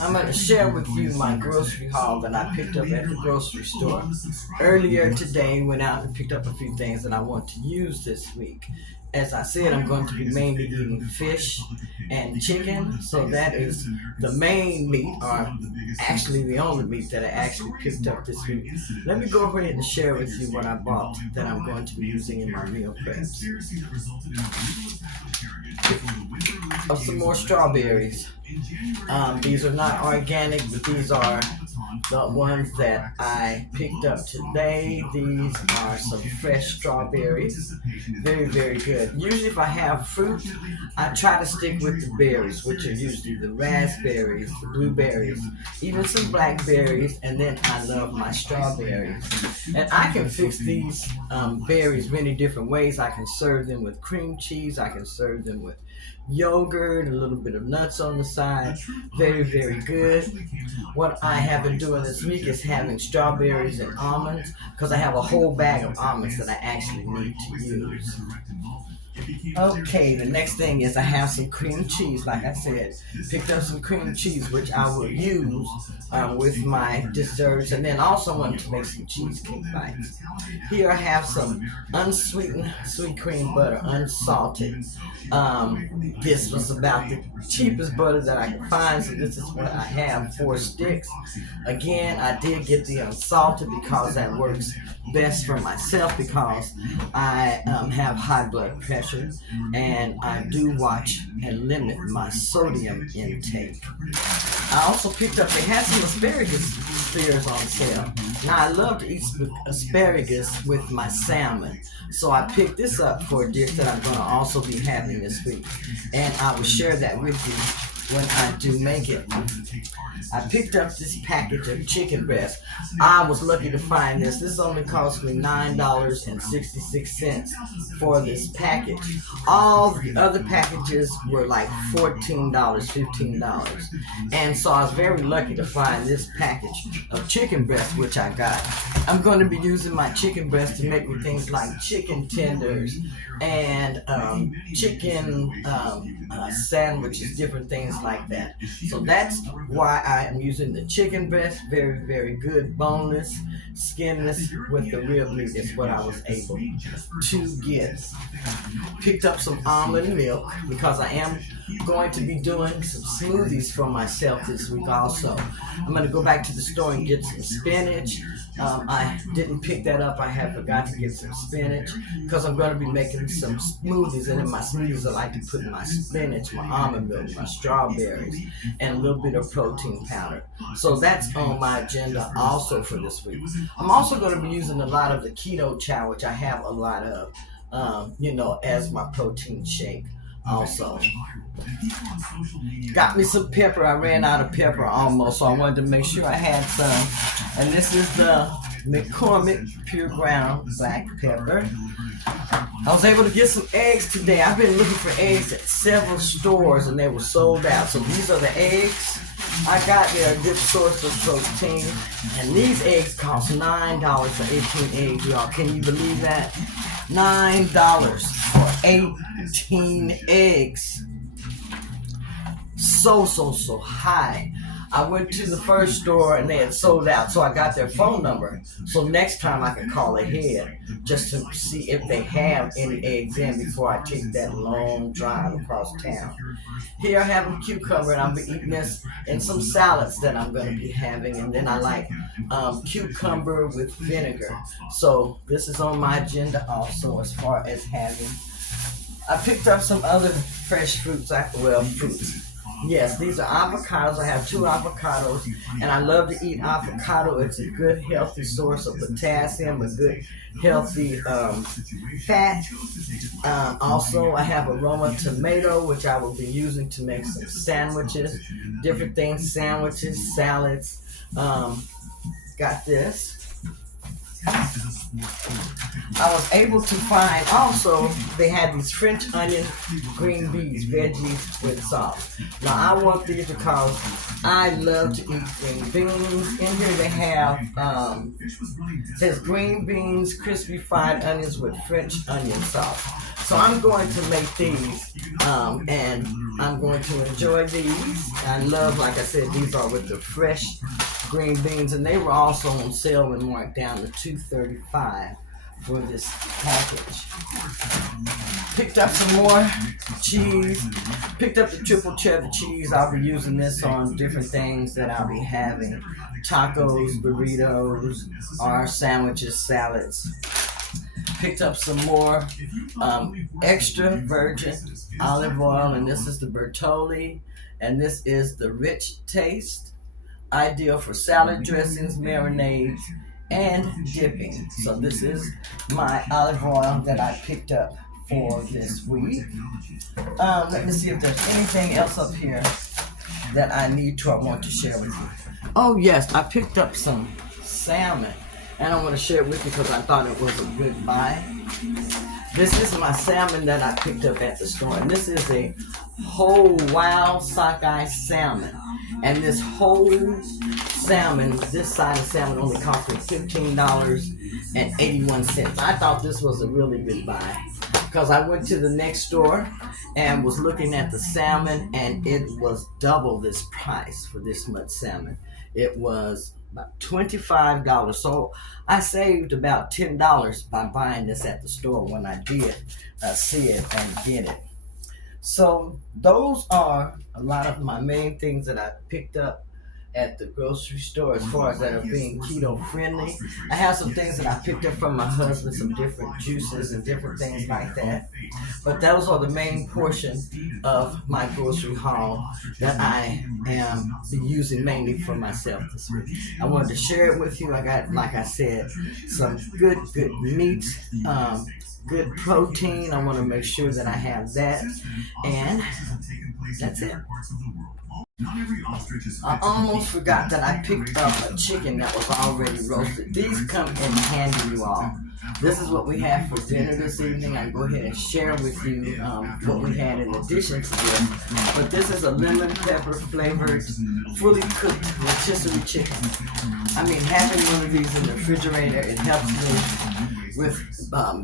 I'm going to share with you my grocery haul that I picked up at the grocery store. Earlier today, went out and picked up a few things that I want to use this week. As I said, I'm going to be mainly eating fish and chicken, so that is the main meat, or actually the only meat that I actually picked up this week. Let me go ahead and share with you what I bought that I'm going to be using in my meal preps. Some more strawberries. These are not organic, but these are the ones that I picked up today. These are some fresh strawberries. Very, very good. Usually if I have fruit, I try to stick with the berries, which are usually the raspberries, the blueberries, even some blackberries, and then I love my strawberries. And I can fix these berries many different ways. I can serve them with cream cheese. I can serve them with yogurt, a little bit of nuts on the side. Very, very good. What I have been doing this week is having strawberries and almonds, because I have a whole bag of almonds that I actually need to use. Okay, the next thing is I have some cream cheese. Like I said, picked up some cream cheese, which I will use with my desserts, and then also wanted to make some cheesecake bites. Here I have some unsweetened sweet cream butter, unsalted. This was about the cheapest butter that I could find, so this is what I have, 4 sticks. Again, I did get the unsalted because that works best for myself, because I have high blood pressure and I do watch and limit my sodium intake. I also picked up, they had some asparagus spears on sale. Now I love to eat asparagus with my salmon, so I picked this up for a dish that I'm going to also be having this week, and I will share that with you when I do make it. I picked up this package of chicken breast. I was lucky to find this. This only cost me $9.66 for this package. All the other packages were like $14, $15. And so I was very lucky to find this package of chicken breast, which I got. I'm going to be using my chicken breast to make me things like chicken tenders and chicken sandwiches, different things like that. So that's why I am using the chicken breast. Very, very good, boneless, skinless, with the real meat is what I was able to get. Picked up some almond milk because I am going to be doing some smoothies for myself this week also. I'm going to go back to the store and get some spinach. I didn't pick that up. I forgot to get some spinach because I'm going to be making some smoothies, and in my smoothies I like to put my spinach, my almond milk, my strawberries, and a little bit of protein powder. So that's on my agenda also for this week. I'm also going to be using a lot of the Keto chow, which I have a lot of, as my protein shake also. Got me some pepper. I ran out of pepper almost, so I wanted to make sure I had some. And this is the McCormick Pure Ground Black Pepper. I was able to get some eggs today. I've been looking for eggs at several stores and they were sold out. So these are the eggs I got. They're a good source of protein. And these eggs cost $9 for 18 eggs, y'all. Can you believe that? $9 for 18 eggs. So high. I went to the first store and they had sold out, so I got their phone number. So next time I can call ahead just to see if they have any eggs in before I take that long drive across town. Here I have a cucumber, and I'll be eating this in some salads that I'm going to be having. And then I like cucumber with vinegar. So this is on my agenda also as far as having. I picked up some other fresh fruits, fruits. Yes, these are avocados. I have 2 avocados, and I love to eat avocado. It's a good, healthy source of potassium, a good, healthy fat. Also, I have a Roma tomato, which I will be using to make some sandwiches, different things, sandwiches, salads. Got this. I was able to find also, they had these French onion green beans, veggies with sauce. Now I want these because I love to eat green beans. In here they have, says green beans, crispy fried onions with French onion sauce. So I'm going to make these, and I'm going to enjoy these. I love, like I said, these are with the fresh green beans, and they were also on sale and marked down to $2.35 for this package. Picked up some more cheese. Picked up the triple cheddar cheese. I'll be using this on different things that I'll be having. Tacos, burritos, or sandwiches, salads. Picked up some more extra virgin olive oil, and this is the Bertolli, and this is the rich taste, ideal for salad dressings, marinades, and dipping. So this is my olive oil that I picked up for this week. Let me see if there's anything else up here that I want to share with you. Oh yes, I picked up some salmon, and I want to share it with you because I thought it was a good buy. This is my salmon that I picked up at the store, and this is a whole wild sockeye salmon. And this whole salmon, this side of salmon only cost me $15.81. I thought this was a really good buy because I went to the next store and was looking at the salmon, and it was double this price for this much salmon. It was about $25. So I saved about $10 by buying this at the store when I did see it and get it. So those are a lot of my main things that I picked up at the grocery store as far as that are being keto friendly. I have some things that I picked up from my husband, some different juices and different things like that. But those are the main portion of my grocery haul that I am using mainly for myself this week. I wanted to share it with you. I got, like I said, some good meats, good protein. I want to make sure that I have that, and that's it. I almost forgot that I picked up a chicken that was already roasted. These come in handy, you all. This is what we have for dinner this evening. I can go ahead and share with you what we had in addition to this. But this is a lemon pepper flavored, fully cooked rotisserie chicken. I mean, having one of these in the refrigerator, it helps me with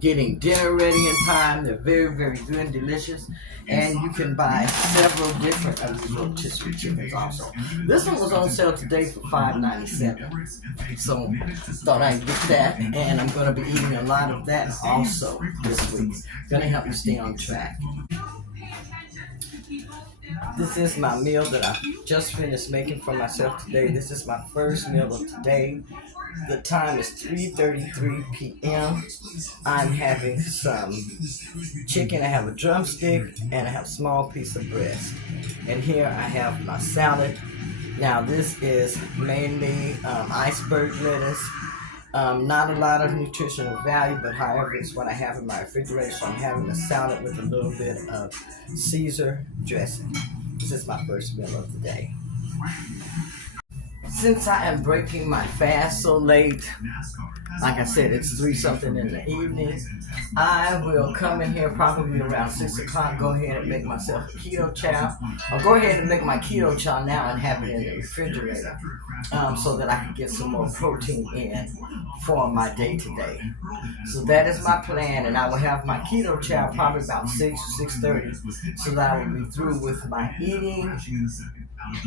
getting dinner ready in time. They're very, very good and delicious. And you can buy several different of these rotisserie chickens also. This one was on sale today for $5.97. So thought I'd get that, and I'm going to be eating a lot of that also this week. Going to help me stay on track. This is my meal that I just finished making for myself today. This is my first meal of today. The time is 3:33 p.m. I'm having some chicken. I have a drumstick, and I have a small piece of breast. And here I have my salad. Now this is mainly iceberg lettuce. Not a lot of nutritional value, but however, it's what I have in my refrigerator. So I'm having a salad with a little bit of Caesar dressing. This is my first meal of the day. Since I am breaking my fast so late, like I said, it's 3-something in the evening, I will come in here probably around 6 o'clock, go ahead and make myself a keto chow, or go ahead and make my keto chow now and have it in the refrigerator so that I can get some more protein in for my day today. So that is my plan, and I will have my keto chow probably about 6 or 6:30 so that I will be through with my eating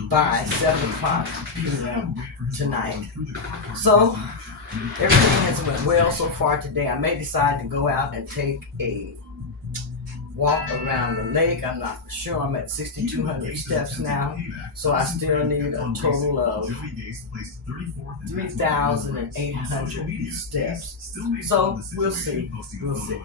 by 7 o'clock p.m. tonight. So everything has went well so far today. I may decide to go out and take a walk around the lake. I'm not for sure. I'm at 6,200 steps now, so I still need a total of 3,800 steps. So we'll see. We'll see.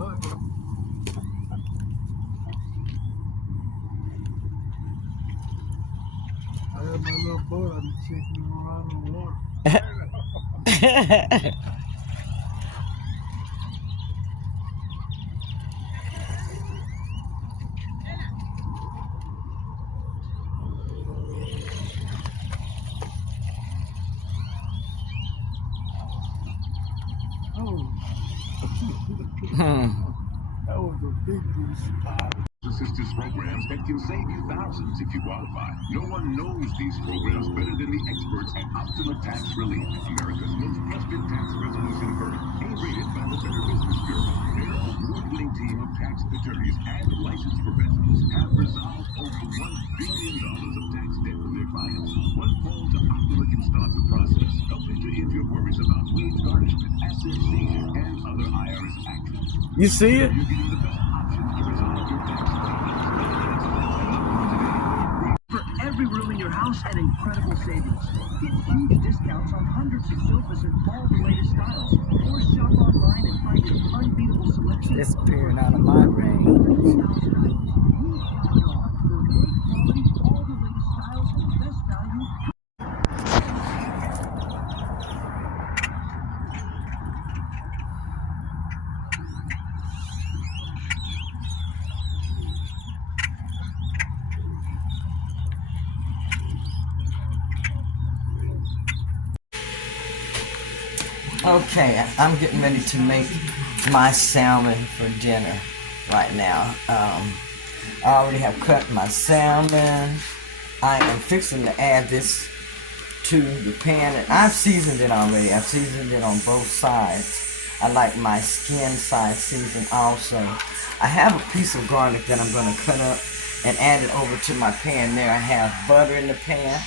I had my little boat. I'm taking him around the water. Oh, that was a big spot. Assistance programs that can save you thousands if you qualify. No one knows these programs better than the experts at Optima Tax Relief, America's most trusted tax resolution firm, A-rated by the Better Business Bureau. Their award-winning team of tax attorneys and licensed professionals have resolved over $1 billion of tax debt from their clients. One call to Optima can start the process, helping to end your worries about wage garnishment, asset seizure, and other IRS actions. You see it? You're getting the best options to resolve your tax For every room in your house and incredible savings. Get huge discounts on hundreds of sofas and all the latest styles. Or shop online and find an unbeatable selection. Disappearing out of my range. For great quality, all the latest styles and best value. Okay, I'm getting ready to make my salmon for dinner right now. I already have cut my salmon. I am fixing to add this to the pan, and I've seasoned it already. I've seasoned it on both sides. I like my skin side seasoned also. I have a piece of garlic that I'm going to cut up and add it over to my pan there. I have butter in the pan,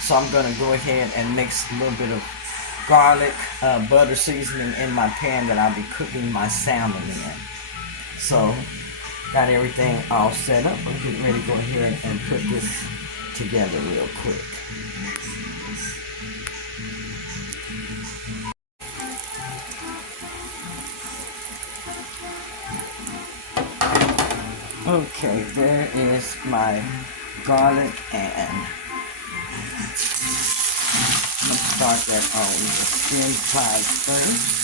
so I'm going to go ahead and mix a little bit of garlic, butter seasoning in my pan that I'll be cooking my salmon in. So, got everything all set up. I'm getting ready to go ahead and put this together real quick. Okay, there is my garlic, and I'm going to start that on the skin side first.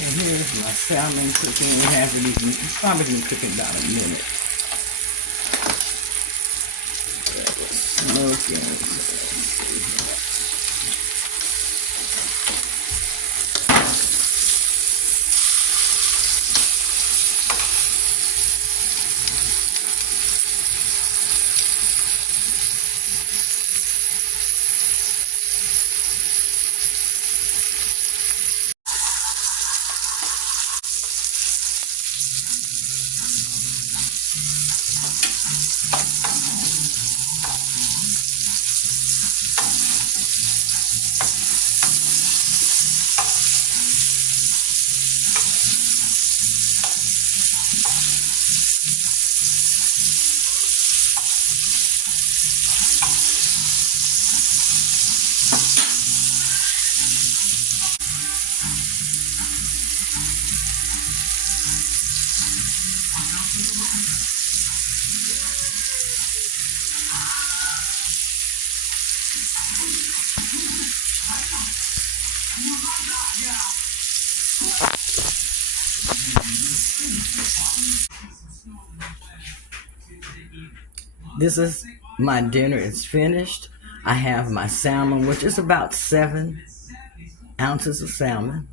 And here's my salmon cooking. It's probably been cooking about a minute. Smoking. This is my dinner. It's finished. I have my salmon, which is about 7 ounces of salmon.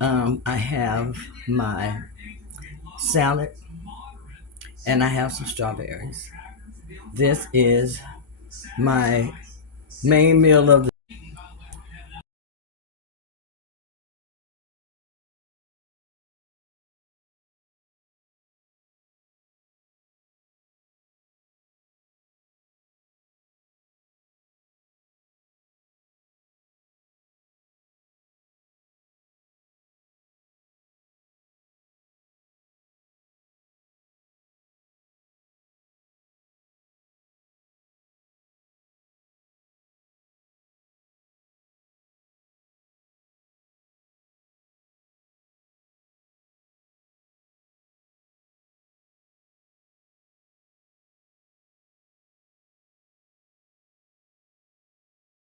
I have my salad, and I have some strawberries. This is my main meal of the